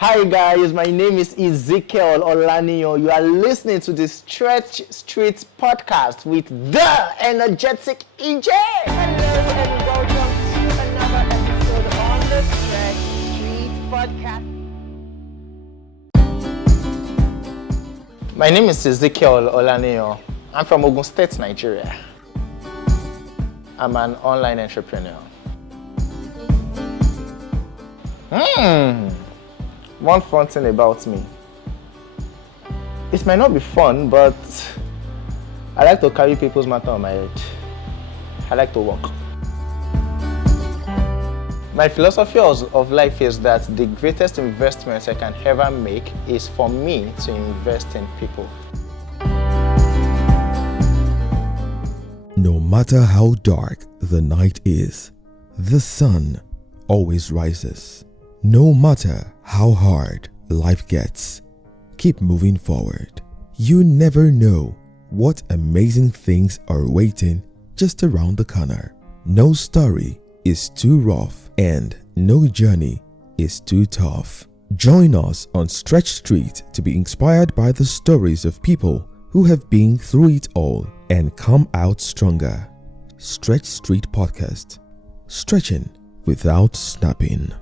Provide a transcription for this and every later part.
Hi guys, my name is Ezekiel Olaniyan. You are listening to the Stretch Street podcast with the energetic EJ. Hello and welcome to another episode on the Stretch Street podcast. My name is Ezekiel Olaniyan. I'm from Ogun State, Nigeria. I'm an online entrepreneur. One fun thing about me. It might not be fun, but I like to carry people's matter on my head. I like to work. My philosophy of life is that the greatest investment I can ever make is for me to invest in people. No matter how dark the night is, the sun always rises. No matter how hard life gets, keep moving forward. You never know what amazing things are waiting just around the corner. No story is too rough and no journey is too tough. Join us on Stretch Street to be inspired by the stories of people who have been through it all and come out stronger. Stretch Street Podcast. Stretching without snapping.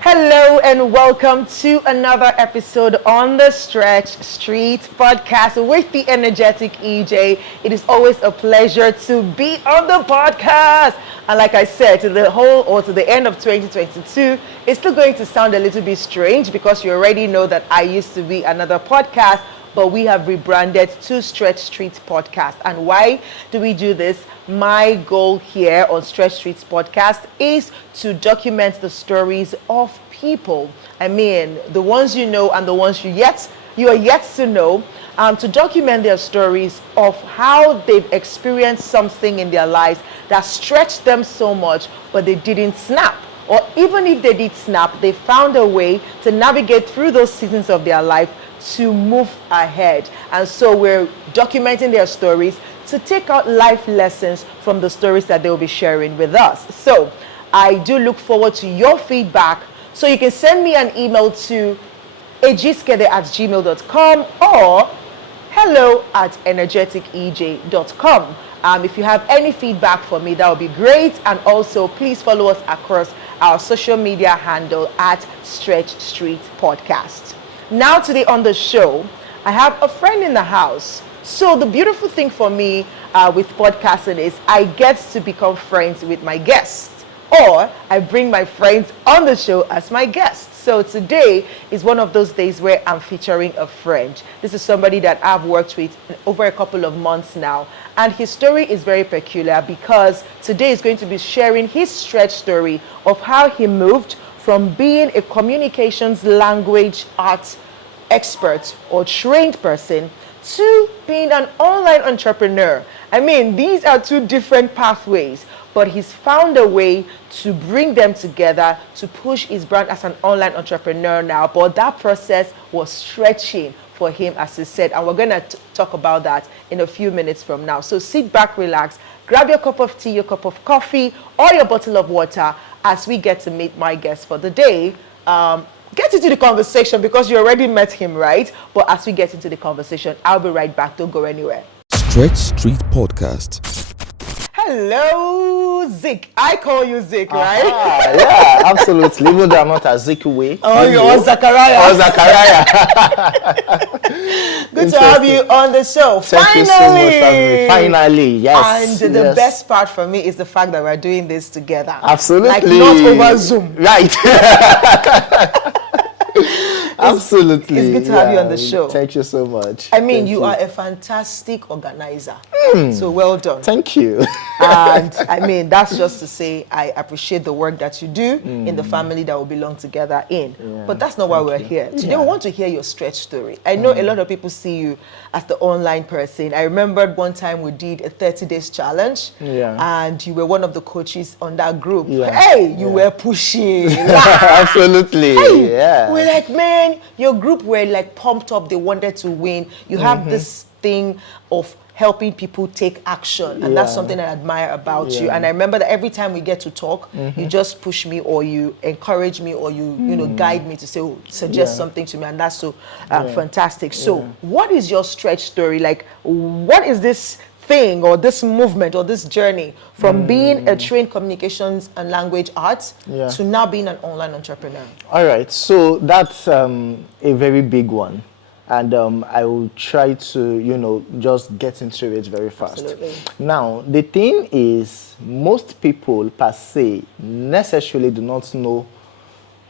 Hello and welcome to another episode on the Stretch Street podcast with the energetic EJ. It is always a pleasure to be on the podcast. And like I said, to the end of 2022, it's still going to sound a little bit strange because you already know that I used to be another podcast, but we have rebranded to Stretch Street Podcast. And why do we do this? My goal here on Stretch Street Podcast is to document the stories of people. I mean, the ones you know and the ones you are yet to know, to document their stories of how they've experienced something in their lives that stretched them so much, but they didn't snap. Or even if they did snap, they found a way to navigate through those seasons of their life to move ahead. And so we're documenting their stories to take out life lessons from the stories that they'll be sharing with us. So I do look forward to your feedback. So you can send me an email to ajiskede@gmail.com or hello@energeticej.com. If you have any feedback for me, that would be great. And also, please follow us across our social media handle at Stretch Street Podcast. Now today on the show, I have a friend in the house. So the beautiful thing for me with podcasting is I get to become friends with my guests, or I bring my friends on the show as my guests. So today is one of those days where I'm featuring a friend. This is somebody that I've worked with over a couple of months now. And his story is very peculiar because today is going to be sharing his stretch story of how he moved from being a communications language arts expert or trained person to being an online entrepreneur. I mean, these are two different pathways, but he's found a way to bring them together to push his brand as an online entrepreneur now. But that process was stretching for him, as he said, and we're going to talk about that in a few minutes from now. So sit back, relax, grab your cup of tea, your cup of coffee, or your bottle of water as we get to meet my guest for the day. Get into the conversation because you already met him, right? But as we get into the conversation, I'll be right back. Don't go anywhere. Stretch Street Podcast. Hello, Zik. I call you Zik, right? Yeah, absolutely. Even though I'm not a Zik way. Oh, you're Zachariah. Oh, Zachariah. Good to have you on the show. Thank you so much for having me. Finally, yes. And the best part for me is the fact that we're doing this together. Absolutely. Like not over Zoom. Right. Absolutely. It's good to have you on the show. Thank you so much. I mean, you are a fantastic organizer. So well done. Thank you. And I mean, that's just to say I appreciate the work that you do in the family that we belong together in. Yeah, but that's not why we're here. Today we want to hear your stretch story. I know a lot of people see you as the online person. I remembered one time we did a 30 days challenge. Yeah. And you were one of the coaches on that group. Yeah. Hey, you were pushing. Absolutely. Hey, yeah. we're like, man, your group were like pumped up. They wanted to win. You have this thing of helping people take action, and that's something I admire about you. And I remember that every time we get to talk, you just push me, or you encourage me, or you guide me to say, suggest something to me, and that's so fantastic. So what is your stretch story? Like, what is this thing or this movement or this journey from being a trained communications and language arts to now being an online entrepreneur? All right, so that's a very big one. And I will try to, just get into it very fast. Absolutely. Now, the thing is, most people per se necessarily do not know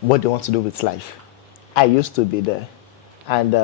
what they want to do with life. I used to be there. And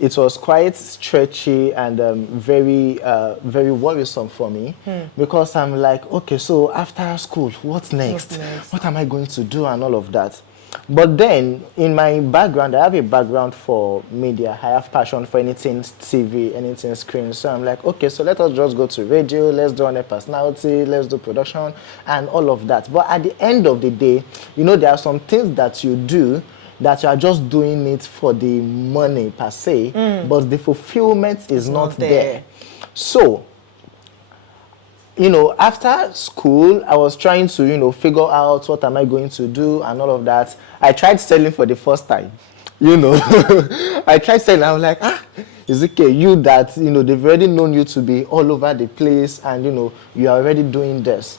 it was quite stretchy and very worrisome for me because I'm like, okay, so after school, what's next? What am I going to do and all of that? But then, in my background, I have a background for media. I have passion for anything TV, anything screen. So I'm like, okay, so let us just go to radio, let's do on a personality, let's do production, and all of that. But at the end of the day, there are some things that you do that you are just doing it for the money per se, but the fulfillment is not there. So, after school, I was trying to, figure out what am I going to do and all of that. I tried selling for the first time, I tried selling. I was like, Ezekiel, you that, they've already known you to be all over the place and, you are already doing this.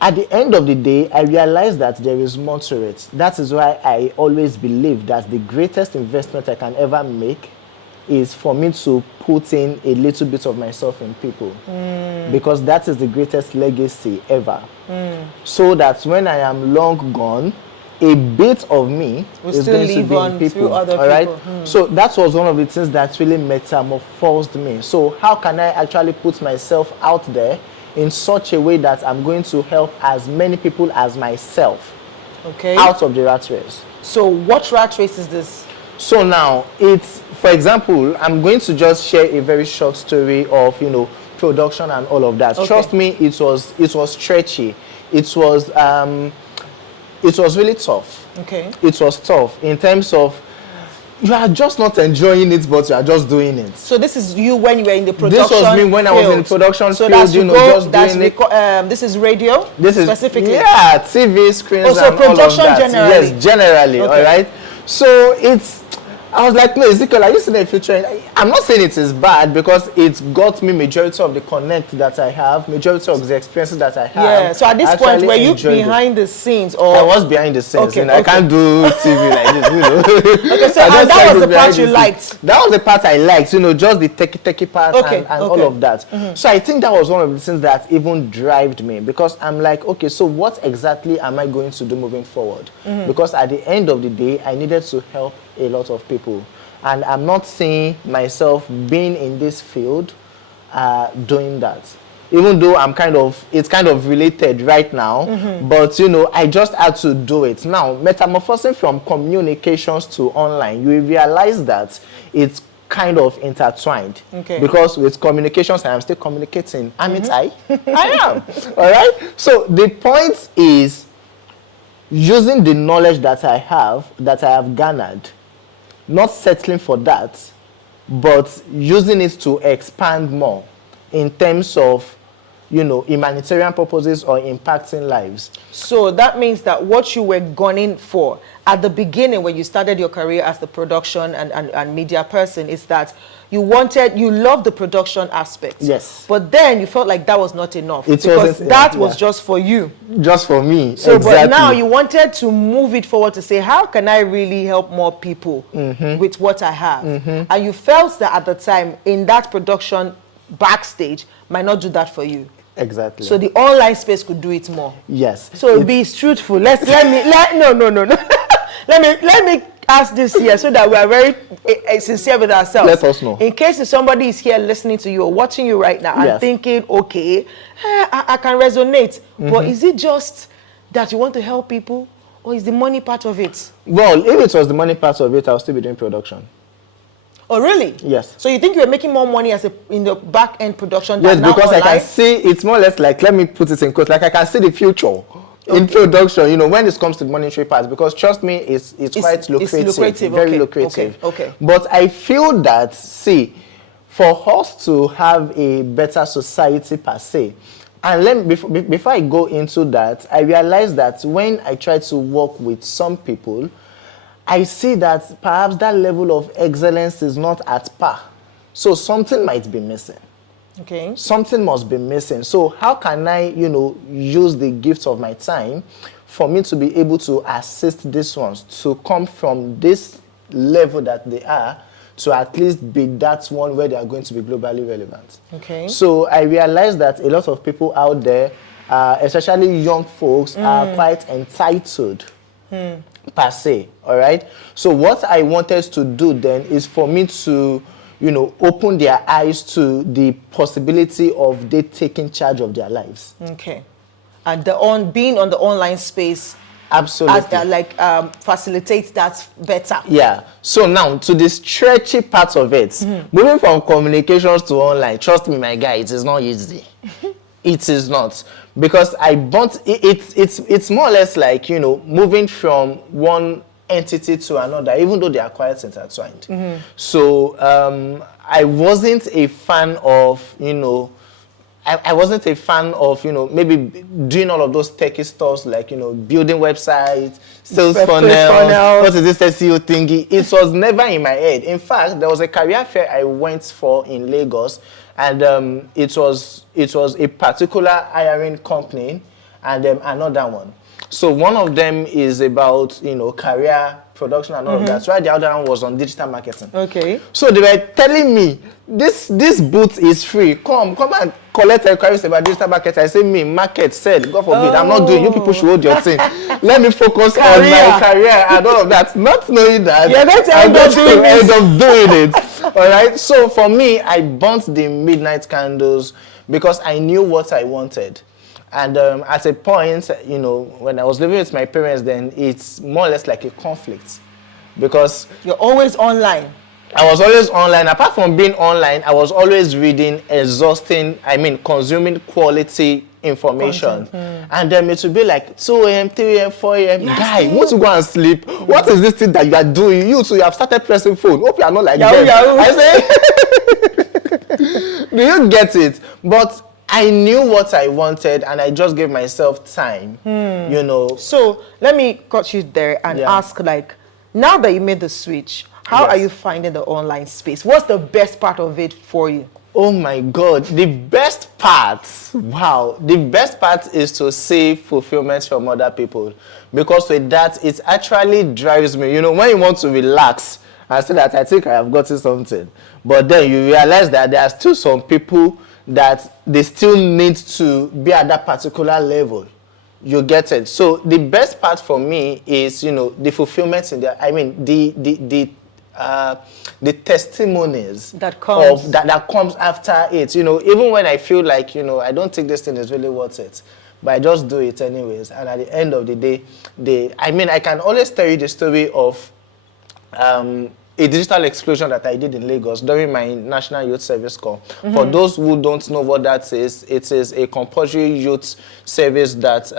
At the end of the day, I realized that there is more to it. That is why I always believe that the greatest investment I can ever make is for me to put in a little bit of myself in people, because that is the greatest legacy ever. So that when I am long gone, a bit of me is going to be in people. Other all right? people. So that was one of the things that really metamorphosed me. So how can I actually put myself out there in such a way that I'm going to help as many people as myself out of the rat race? So what rat race is this? So now, it's, for example, I'm going to just share a very short story of, production and all of that. Trust me, it was stretchy. It was really tough. It was tough in terms of you are just not enjoying it, but you are just doing it. So this is you when you were in the production This was me when I was in the production field, just doing it. This is radio, this is specifically? Yeah, TV screens and production all of that. generally? Yes, generally, all right? So I was like, no, Ezekiel, I used to the future. I'm not saying it is bad because it got me majority of the connect that I have, majority of the experiences that I have. Yeah, so at this point, were you behind the scenes? Or? I was behind the scenes. I can't do TV like this, Okay, so that was the part you liked? That was the part I liked, just the techie part and all of that. So I think that was one of the things that even drove me, because I'm like, okay, so what exactly am I going to do moving forward? Because at the end of the day, I needed to help a lot of people, and I'm not seeing myself being in this field doing that, even though it's kind of related right now, but I just had to do it. Now, metamorphosing from communications to online, you realize that it's kind of intertwined, because with communications I am still communicating. I am. All right, so the point is using the knowledge that I have garnered, not settling for that, but using it to expand more in terms of, humanitarian purposes or impacting lives. So that means that what you were gunning for at the beginning when you started your career as the production and media person is that you loved the production aspect. Yes. But then you felt like that was not enough. It because that was just for you. Just for me. So, exactly. But now you wanted to move it forward to say, how can I really help more people with what I have? And you felt that at the time in that production backstage might not do that for you. Exactly. So the online space could do it more. Yes. So be truthful. No. let me ask this here so that we are very sincere with ourselves. Let us know. In case if somebody is here listening to you or watching you right now and thinking, okay, I can resonate, but is it just that you want to help people, or is the money part of it? Well, if it was the money part of it, I'll still be doing production. Oh, really? Yes. So you think you were making more money in the back end production yes, than now because online? I can see, it's more or less like, let me put it in quotes, like I can see the future in production, when it comes to the monetary part, because trust me, it's quite lucrative, it's lucrative. very lucrative. Okay. But I feel that, for us to have a better society per se. And before I go into that, I realized that when I try to work with some people, I see that perhaps that level of excellence is not at par. So something might be missing. Okay. Something must be missing. So how can I, use the gift of my time for me to be able to assist these ones to come from this level that they are to at least be that one where they are going to be globally relevant. Okay. So I realized that a lot of people out there, especially young folks, are quite entitled per se, all right? So what I wanted to do then is for me to, open their eyes to the possibility of they taking charge of their lives. Okay. And being on the online space, absolutely, facilitates that better. Yeah. So now to the stretchy part of it, moving from communications to online. Trust me, my guy, it is not easy. It is not, because it's more or less like moving from one entity to another, even though they are quite intertwined. So I wasn't a fan of I wasn't a fan of, maybe doing all of those techie stuff like, building websites, sales funnels, what is this SEO thingy? It was never in my head. In fact, there was a career fair I went for in Lagos, and it was a particular hiring company and another one. So one of them is about, career production and all of that. So the other one was on digital marketing. Okay. So they were telling me, this booth is free. Come and collect inquiries about digital marketing. I say, market said, God forbid, I'm not doing. You people should hold your thing. Let me focus on my career and all of that. Not knowing that you're going to end up doing it. All right. So for me, I burnt the midnight candles because I knew what I wanted. And at a point, when I was living with my parents, then it's more or less like a conflict, because you're always online. I was always online. Apart from being online, I was always reading, consuming quality information. And then it would be like 2 a.m., 3 a.m., 4 a.m. Guy, want to go and sleep? What is this thing that you are doing? You too, you have started pressing phone. Hope you are not like them. I say, do you get it? But I knew what I wanted, and I just gave myself time, So let me cut you there and ask, now that you made the switch, how are you finding the online space? What's the best part of it for you? Oh my God, the best part is to see fulfillment from other people, because with that, it actually drives me. When you want to relax and say that I think I have gotten something, but then you realize that there are still some people that they still need to be at that particular level. You get it? So the best part for me is, the fulfillment in there. The testimonies that comes after it. Even when I feel like, I don't think this thing is really worth it, but I just do it anyways. And at the end of the day, I can always tell you the story of a digital explosion that I did in Lagos during my National Youth Service Corps. For those who don't know what that is, it is a compulsory youth service that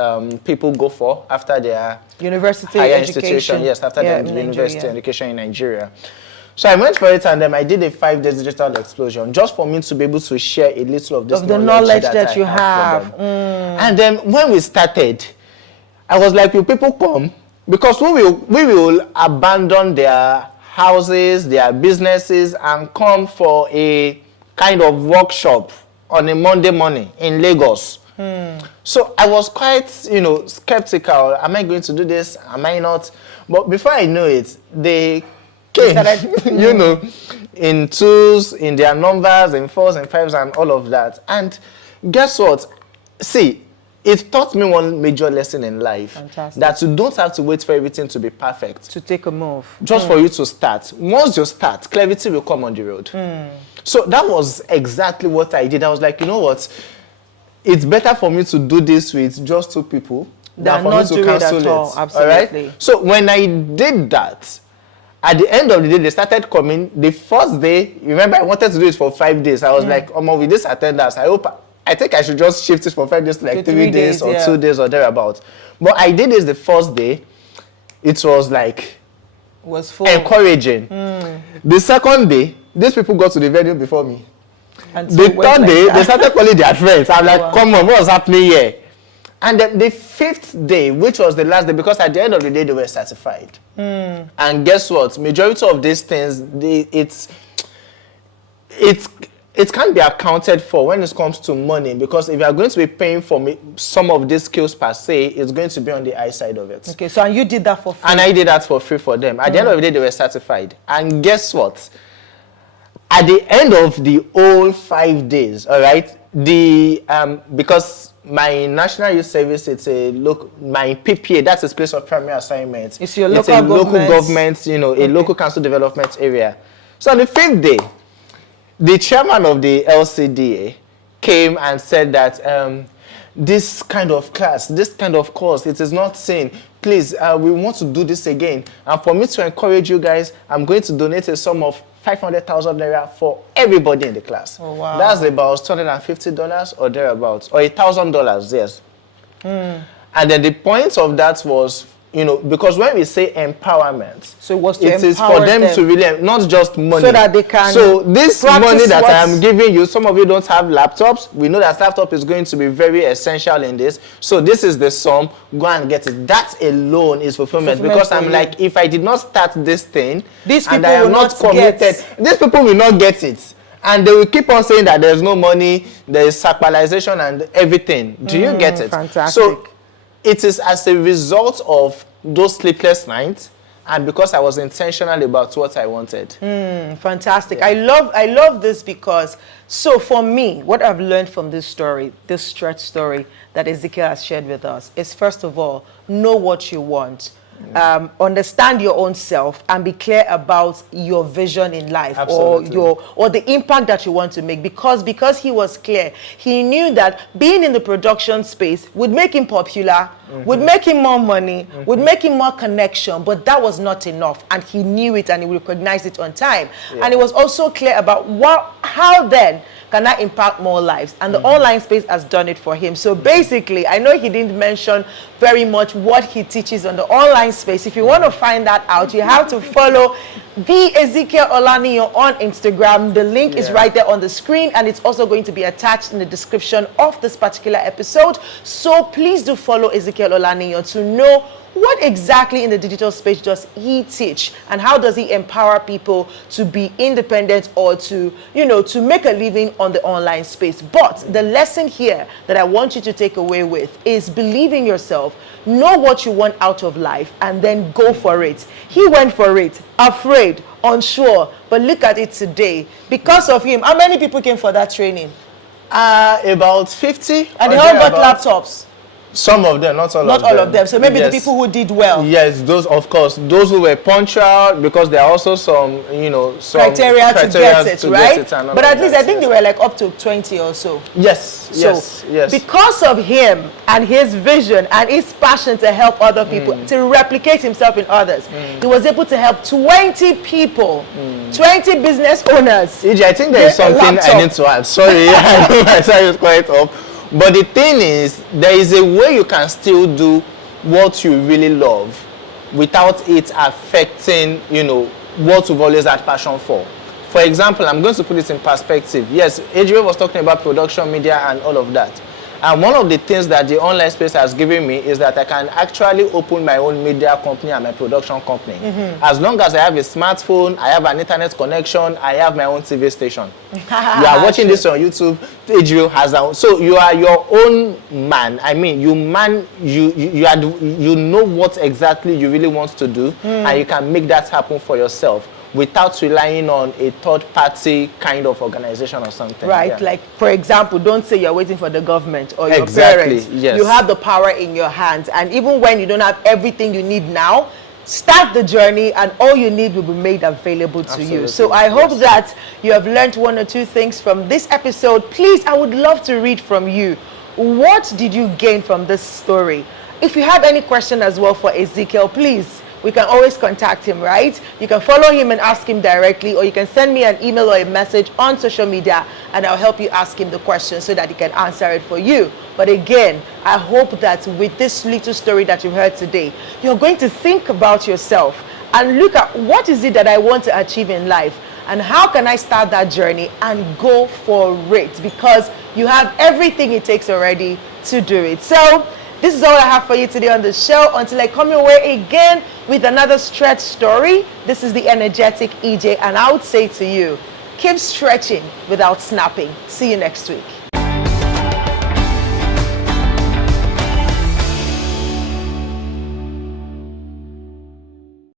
people go for after their university higher education. Institution. Yes, after their university education in Nigeria. So I went for it, and then I did a 5-day digital explosion just for me to be able to share a little of this knowledge that you have. And then when we started, I was like, will people come? Because we will abandon their houses, their businesses, and come for a kind of workshop on a Monday morning in Lagos. So I was quite, skeptical. Am I going to do this? Am I not? But before I know it, they came, in twos, in their numbers, in 4s and 5s and all of that. And guess what? See, it taught me one major lesson in life. Fantastic. That you don't have to wait for everything to be perfect. To take a move. Just for you to start. Once you start, clarity will come on the road. So that was exactly what I did. I was like, you know what? It's better for me to do this with just 2 people than for me to cancel it. Absolutely. All right? So when I did that, at the end of the day, they started coming. The first day, remember, I wanted to do it for 5 days. I was like, with this attendance, I think I should just shift it from 5 days to like 3 days or 2 days or thereabouts. But I did this the first day. It was like full. Encouraging. The second day, These people got to the venue before me. And The so it went third like day, that. they started calling their friends. I'm like, Wow. come on, what's happening here? And the fifth day, which was the last day, because at the end of the day, they were certified. And guess what? Majority of these things, it can't be accounted for when it comes to money, because if you are going to be paying for some of these skills per se, it's going to be on the high side of it. Okay, so and you did that for free. And I did that for free for them. At the end of the day, they were certified. And guess what? At the end of the whole 5 days, all right, because my National Youth Service, it's my PPA, that's a place of primary assignment. It's your It's local a local government, a local council development area. So on the 5th day, the chairman of the LCDA came and said that this kind of class, this kind of course, it is not sane. Please, we want to do this again. And for me to encourage you guys, I'm going to donate a sum of 500,000 naira for everybody in the class. Oh, wow. That's about $250 or thereabouts, or $1,000, yes. And then the point of that was, because when we say empowerment, So it was to it is empower for them to really, not just money. So that they can So this practice money that I what's- am giving you, some of you don't have laptops. We know that laptop is going to be very essential in this. So this is the sum. Go and get it. That alone is fulfillment. Because for I'm you. like, if I did not start this thing, These and people I am will not not committed, get. these people will not get it. And they will keep on saying that there's no money, there is sacralization and everything. Do you get it? Fantastic. So it is as a result of those sleepless nights, and because I was intentional about what I wanted. Fantastic. I love this because, so for me, what I've learned from this story, this stretch story that Ezekiel has shared with us, is first of all, know what you want. Understand your own self and be clear about your vision in life. Absolutely. or the impact that you want to make, because he was clear. He knew that being in the production space would make him popular, would make him more money, would make him more connection, but that was not enough, and he knew it and he recognized it on time. And he was also clear about how then can I impact more lives, and the online space has done it for him. So basically, I know he didn't mention very much what he teaches on the online space. If you want to find that out, you have to follow the Ezekiel Olaniyan on Instagram. The link is right there on the screen, and it's also going to be attached in the description of this particular episode. So please do follow Ezekiel Olaniyan to know what exactly in the digital space does he teach, and how does he empower people to be independent or to make a living on the online space. But the lesson here that I want you to take away with is believe in yourself, know what you want out of life, and then go for it. He went for it, afraid, unsure, but look at it today. Because of him, how many people came for that training? About 50. And they or all got thereabouts. laptops. Some of them, not all of them. Not all of them. So maybe Yes. the people who did well. Yes, those, of course, those who were punctual, because there are also some, some criteria to get it, right? and all But of at least that, I think yes. they were like up to 20 or so. Yes, So, yes. because of him and his vision and his passion to help other people, to replicate himself in others, he was able to help 20 people, 20 business owners. EJ, I think there is Get a something I laptop. need to add. Sorry, I know my time is quite up. But the thing is, there is a way you can still do what you really love without it affecting, what you've always had passion for. For example, I'm going to put this in perspective. Yes, Adrian was talking about production media and all of that. And one of the things that the online space has given me is that I can actually open my own media company and my production company. As long as I have a smartphone, I have an internet connection, I have my own TV station. You are watching this on YouTube, Adrian has that. So you are your own man. I mean, you know what exactly you really want to do, and you can make that happen for yourself, without relying on a third-party kind of organization or something. Right, Yeah. like for example, don't say you're waiting for the government or your Exactly, parents. yes. You have the power in your hands, and even when you don't have everything you need now, start the journey, and all you need will be made available to you. Absolutely, So I hope yes. that you have learned one or two things from this episode. Please, I would love to read from you. What did you gain from this story? If you have any question as well for Ezekiel, please, we can always contact him, right? You can follow him and ask him directly, or you can send me an email or a message on social media, and I'll help you ask him the question so that he can answer it for you. But again, I hope that with this little story that you've heard today, you're going to think about yourself and look at what is it that I want to achieve in life. and how can I start that journey and go for it, because you have everything it takes already to do it. So this is all I have for you today on the show. Until I come your way again with another stretch story, this is the energetic EJ, and I would say to you, keep stretching without snapping. See you next week.